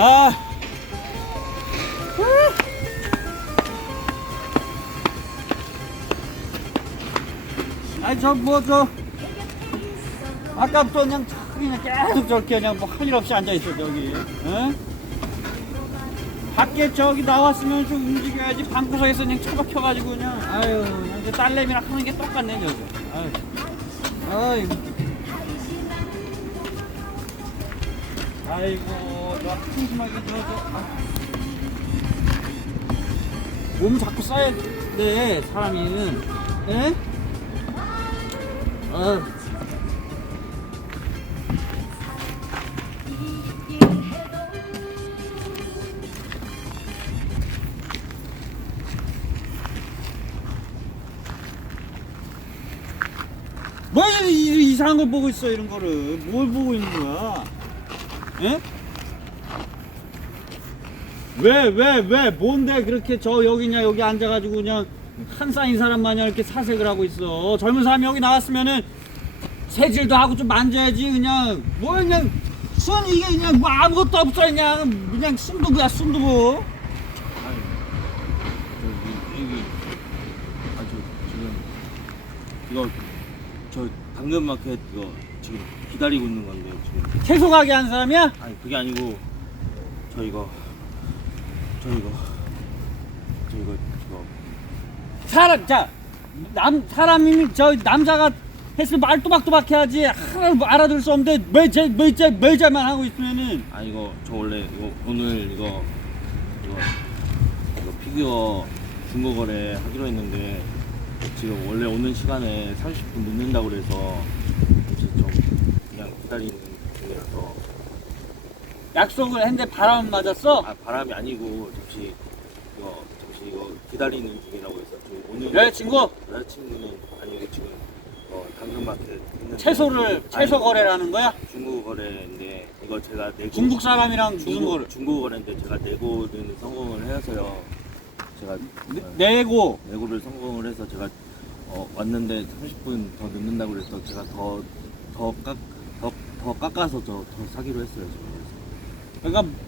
아. 아니 저 뭐 저 아까부터 그냥 그냥 계속 저렇게 그냥 뭐 할 일 없이 앉아 있어 저기. 어? 밖에 저기 나왔으면 좀 움직여야지 방구석에서 그냥 처박혀가지고 그냥 아유 저 딸내미랑 하는 게 똑같네 저거. 아유. 아이고. 아이고 저 한심하게 저저 아. 몸 자꾸 싸야 돼 사람이 에? 아. 뭐 이- 이- 이상한 걸 보고 있어 이런 거를 뭘 보고 있는 거야? 예? 왜, 왜, 왜, 뭔데 그렇게 저 여기냐, 여기 앉아가지고 그냥 한 쌍인 사람 마냥 이렇게 사색을 하고 있어. 젊은 사람이 여기 나왔으면은 새질도 하고 좀 만져야지, 그냥. 뭐, 그냥, 순 이게 그냥 뭐 아무것도 없어, 그냥. 그냥 순두부야, 순두부. 저 여기 아 저 지금 이거 저 당근마켓 이거 지금 기다리고 있는 건데 지금 채소 가게 하는 사람이야? 아니 그게 아니고 저 이거 저 이거 저 이거 사람, 자, 남, 사람이, 저, 남자가 했으면 말 또박또박 해야지. 하나를 뭐 알아들 수 없는데, 매제, 매제, 매제만 하고 있으면은. 아 이거 저 원래 이거 오늘 이거 이거 이거 피규어 중고 거래 하기로 했는데 지금 원래 오는 시간에 30분 늦는다고 그래서 혹시 좀 그냥 기다리는 중이라서 약속을 했는데 바람 맞았어? 아 바람이 아니고 잠시 이거 잠시 이거 기다리는 중이라고 해서 여자친구? 여자친구는 아니고 지금 어 당근마켓 있는데 채소를, 채소 거래라는 거야? 중국 거래인데 이거 제가 내고 중국 사람이랑 무슨 중국, 거래? 중국 거래인데 제가 내고는 성공을 해서요 제가 네, 어, 내고, 내고를 성공을 해서 제가 어, 왔는데 30분 더 늦는다고 그래서 제가 더 더 깎더 깎아서 더, 더 사기로 했어요 지금 그러니까,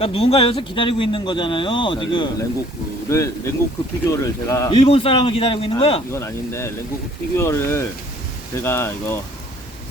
그러니까 누군가 여기서 기다리고 있는 거잖아요, 그래서 지금. 랭고크를 랭고크 피규어를 제가 일본 사람을 기다리고 있는 거야? 아, 이건 아닌데 랭고크 피규어를 제가 이거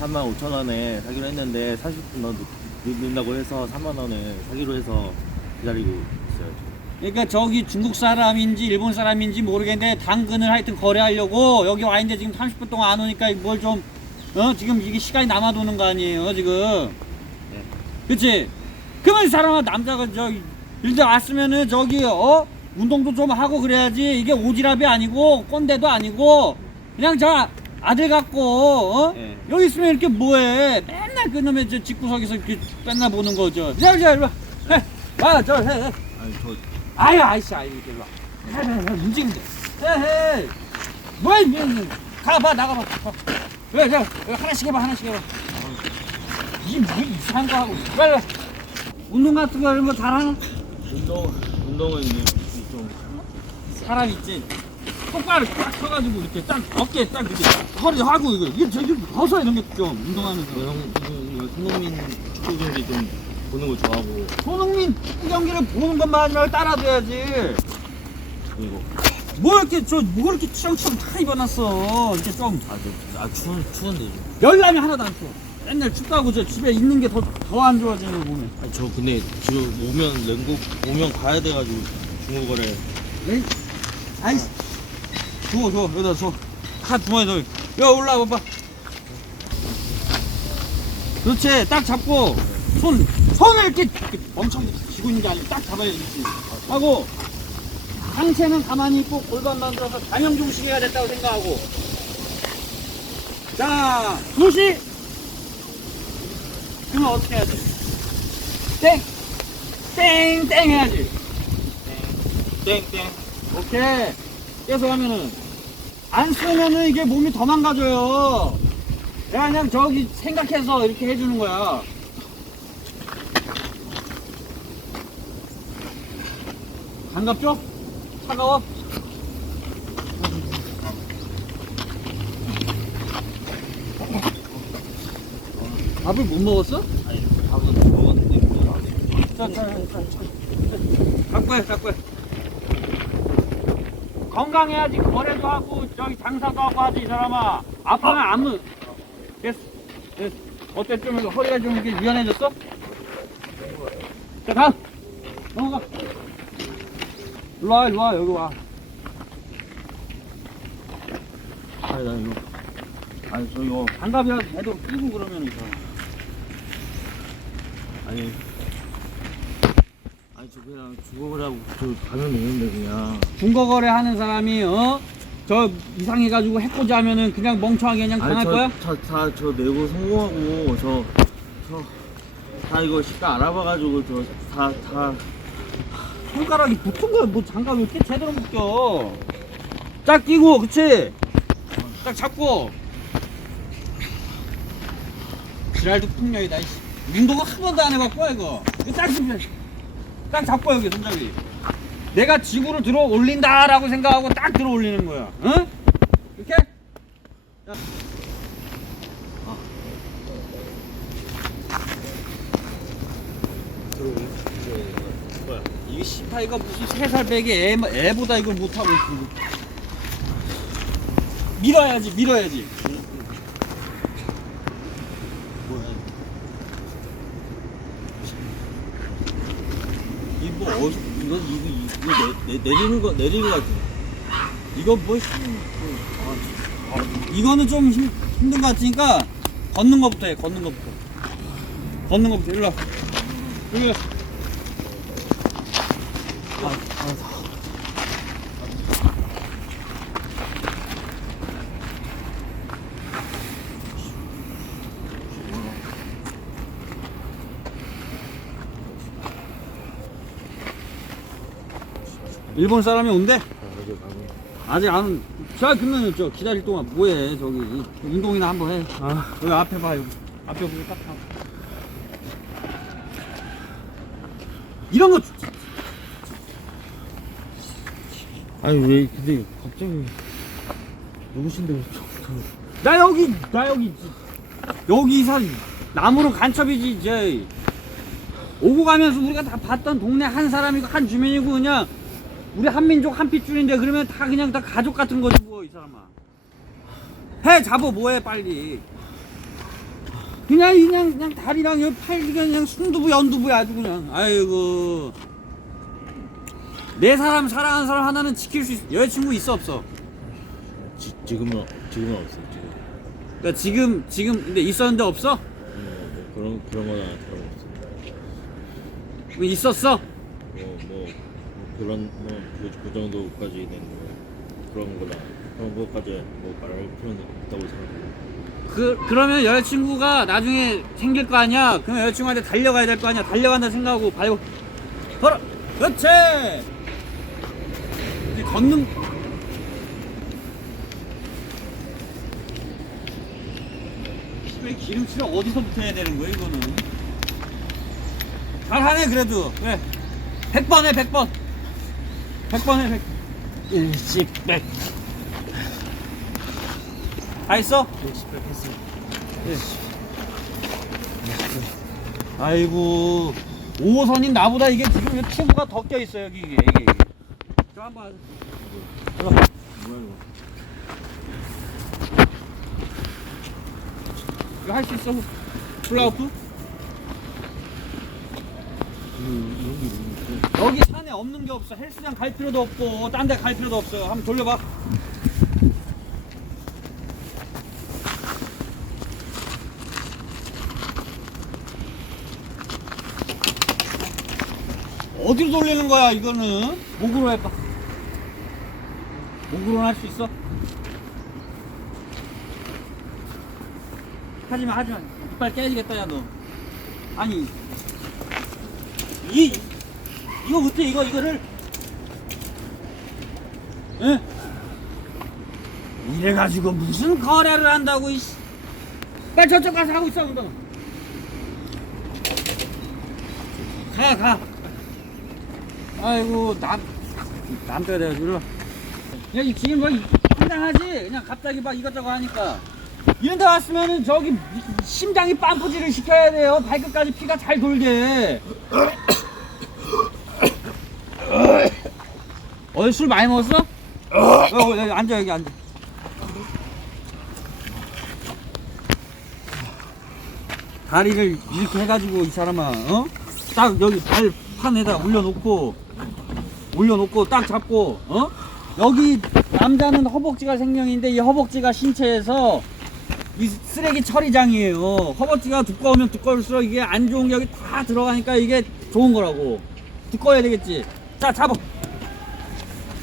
3만 5천 원에 사기로 했는데 30분 더 늦- 늦는다고 해서 3만 원에 사기로 해서 기다리고 있어요. 지금. 그러니까 저기 중국 사람인지 일본 사람인지 모르겠는데 당근을 하여튼 거래하려고 여기 와 있는데 지금 30분 동안 안 오니까 뭘 좀, 어, 지금 이게 시간이 남아 도는 거 아니에요, 지금. 네. 그치? 이 사람아, 남자가 저, 일대 왔으면은 저기, 어? 운동도 좀 하고 그래야지. 이게 오지랖이 아니고, 꼰대도 아니고, 그냥 저 아들 같고, 어? 네. 여기 있으면 이렇게 뭐해. 맨날 그놈의 저 집구석에서 이렇게 맨날 보는 거죠. 자, 자, 이리 와. 해. 와, 저, 해, 해. 아니 저 아유, 아이씨, 아이, 이리 와. 해, 해, 해. 움직이면 돼. 해, 해. 뭐야, 이 뭐, 가봐, 나가봐. 어. 왜, 저, 이거 하나씩 해봐, 하나씩 해봐. 이, 뭐, 이상한 거 하고. 빨리, 빨리. 운동 같은 거 이런 거 잘하는 운동 운동은 이제 좀 사람 있지. 똑바로 딱 서가지고 이렇게 딱 어깨에 딱 이렇게 허리 하고 이거 이게 저기 벗어 이런 게 좀 운동하면서. 형 이거 손흥민 축구 경기 좀 보는 거 좋아하고 손흥민 축구 경기를 보는 것만 하지 말고 따라줘야지. 그리고 뭐 이렇게 저뭐 이렇게 치렁치렁 다 입어놨어. 이렇게 좀 아저아 추운 추운데 좀. 열감이 하나도 안 쳐. 맨날 춥다고 저 집에 있는 게 더 더 안 좋아지는 거 보면. 아니 저 근데 지금 오면 랭고 오면 가야 돼가지고 중국 거래 에이, 아이, 줘, 줘, 여기다 줘. 다 주머니에 넣어. 야, 올라와 봐봐. 그렇지, 딱 잡고, 손, 손을 이렇게, 엄청 쥐고 있는 게 아니고 딱 잡아야 되지. 하고, 상체는 가만히 있고 골반 만들어서 감형 중심이가 됐다고 생각하고. 자, 두시. 그러면 어떻게 해야지? 땡! 땡! 땡 해야지. 땡땡 오케이. 계속 하면은 안 쓰면은 이게 몸이 더 망가져요. 내가 그냥 저기 생각해서 이렇게 해주는 거야. 반갑죠? 차가워? 밥을 못 먹었어? 아니 밥은 먹었는데 그거 안 해. 자, 자, 자, 자. 갖고 해. 건강해야지 거래도 하고 저기 장사도 하고 하지 이 사람아. 아프면 아무. 됐어, 됐어. 어때 좀 이거 허리가 좀 이렇게 유연해졌어? 자, 다음. 넘어가. 일로 와, 일로 와, 여기 와. 아니 나 이거 아니 저 이거 장갑이라도 제대로 끼고 그러면 이거. 아니 아니 저 그냥 죽어보라고 저 가면 오는데 그냥 중고 거래 하는 사람이 어? 저 이상해가지고 해코지 하면은 그냥 멍청하게 그냥 당할 거야? 저다저 내고 성공하고 저저 다 이거 식당 알아봐가지고 저다다 손가락이 붙은 거야. 뭐 장갑 왜 이렇게 제대로 묶여? 딱 끼고, 그치? 딱 잡고. 지랄도 풍년이다. 이씨. 운동은 한 번도 안 해봤고, 이거. 이거 딱, 잡- 딱 잡고, 여기, 손잡이. 내가 지구를 들어 올린다라고 생각하고 딱 들어 올리는 거야. 응? 이렇게? 야. 어. 뭐야 이게 씨파 이거 무슨 세살 배기 애, 애보다 이걸 못하고 있어. 밀어야지, 밀어야지. 뭐야 이뭐 어, 이거 이거 이거 내, 내, 내리는 거 내리는 거 같아 이거 뭐 힘, 뭐, 아, 이거는 좀 힘, 힘든 것 같으니까 걷는 것부터 해, 걷는 것부터. 걷는 것부터 일로 와. 여기. 아, 아, 일본 사람이 온대? 가면 아직 안, 온- 자, 그러면 저 기다릴 동안 뭐해, 저기. 운동이나 한번 해. 아 여기 앞에 봐, 여기. 앞에 보고 딱 봐. 이런 거. 아니 왜 근데 갑자기 누구신데 저, 나 여기 나 여기. 여기 산 나무로 간첩이지 이제 오고 가면서 우리가 다 봤던 동네 한 사람이고 한 주민이고 그냥 우리 한민족 한 핏줄인데 그러면 다 그냥 다 가족 같은 거지 뭐 이 사람아. 해 잡어 뭐해 빨리. 그냥 그냥 그냥 다리랑 여기 팔 그냥 순두부 연두부야 아주 그냥. 아이고. 내 사람 사랑하는 사람 하나는 지킬 수 있어 여자친구 있어 없어? 지, 지금은 지금은 없어 지금. 그러니까 지금 지금 근데 있었는데 없어? 뭐, 뭐 그런 그런 거 없어. 뭐 있었어? 뭐, 뭐 그런 뭐그 그 정도까지는 뭐 그런 거나 그런 거까지 뭐 말할 필요는 없다고 생각해. 그 그러면 여자친구가 나중에 생길 거 아니야? 그럼 여자친구한테 달려가야 될 거 아니야? 달려간다 생각하고 밟고 걸어! 그렇지! 이제 걷는 왜 기름칠을 어디서부터 해야 되는 거야 이거는? 잘하네 그래도. 왜? 100번 해 100번 100번 해 100. 일식백 다 했어? 일십백 했어. 예. 아이고 5호선인 나보다 이게 지금 왜 튜브가 더 껴 있어 여기 이게 이게. 저 한번 들어. 뭐야 이거? 이거 할 수 있어? 플라우프? 여기 산에 없는 게 없어. 헬스장 갈 필요도 없고 딴 데 갈 필요도 없어 한번 돌려봐. 어디로 돌리는 거야 이거는? 목으로 해봐. 목으로는 할 수 있어? 하지마 하지마. 이빨 깨지겠다 야 너. 아니. 이 이거 어때 이거 이거를 예? 이래 가지고 무슨 거래를 한다고 이씨. 빨리 저쪽 가서 하고 있어 운동. 가 가. 아이고 남 남뼈 돼가지고. 야 이- 지금 뭐 황당하지? 그냥 갑자기 막 이것저것 하니까. 이런 데 왔으면은 저기 심장이 빵꾸질을 시켜야 돼요. 발끝까지 피가 잘 돌게. 어제 술 많이 먹었어? 어, 어, 여기 앉아 여기 앉아. 다리를 이렇게 해가지고 이 사람아, 어? 딱 여기 발 판에다 올려놓고 올려놓고 딱 잡고, 어? 여기 남자는 허벅지가 생명인데 이 허벅지가 신체에서 이 쓰레기 처리장이에요. 허벅지가 두꺼우면 두꺼울수록 이게 안 좋은 게 여기 다 들어가니까 이게 좋은 거라고. 두꺼워야 되겠지. 자, 잡어.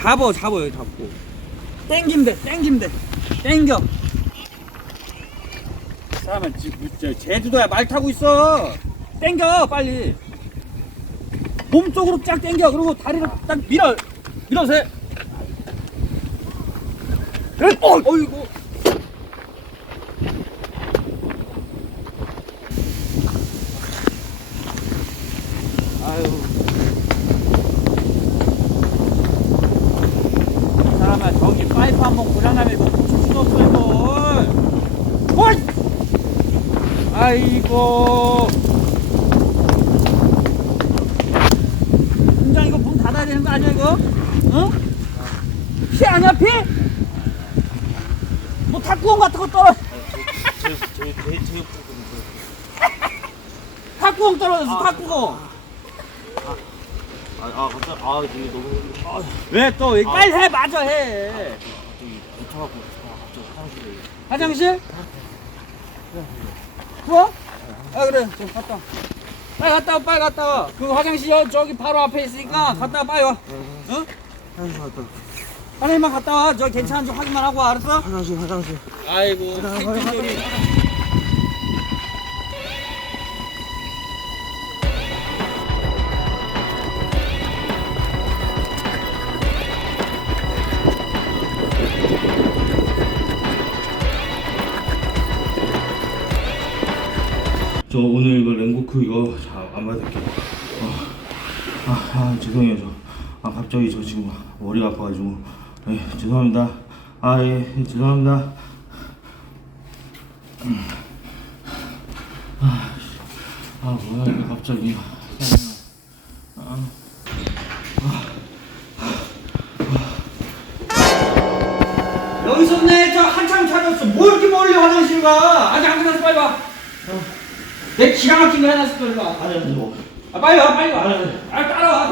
잡어, 잡어, 여기 잡고. 땡기면 돼, 땡기면 돼. 땡겨. 사람은 저 제주도야 말 타고 있어. 땡겨, 빨리. 몸 쪽으로 쫙 땡겨. 그리고 다리를 딱 밀어. 밀어서 어이구. 아유. 이 사람아 저기 파이프 한번 고장나면 이거 고칠 수도 없어 이거. 어이! 아이고. 공장 이거 문 닫아야 되는 거 아니야 이거? 어? 피 아니야 피? 뭐 탁구공 같은 거 떨어. 탁구공 떨어졌어 탁구공. 아, 아, 갑자기, 아, 이게 너무, 아, 왜 또? 아. 빨리 해 맞아 해. 갑자기 미쳐갖고, 아, 갑자기 화장실에. 화장실? 그거? 아 그래 좀 갔다 와. 빨리 갔다 와 빨리 갔다 와그 화장실 여- 저기 바로 앞에 있으니까 갔다 와 빨리 와 어? 화장실 갔다. 하나님만 갔다 와저 괜찮은지 확인만 하고 와, 알았어? 화장실, 화장실. 아이고 생존놀이 저 오늘 이거 랭고크 이거 자, 안 받을게요. 아, 아, 아, 죄송해요. 저. 아, 갑자기 저 지금 머리가 아파가지고. 예, 죄송합니다. 아, 예, 예, 죄송합니다. 음. 아, 아, 뭐야, 이거 갑자기. 아, 여기서 내저 한참 찾았어 뭐 이렇게 멀리 화장실 가 아직 안 끝났어 빨리 와내 기가 막힌 거 해놨을 거야 와 아니, 아니, 뭐. 아, 빨리 와 빨리 와. 아 따라와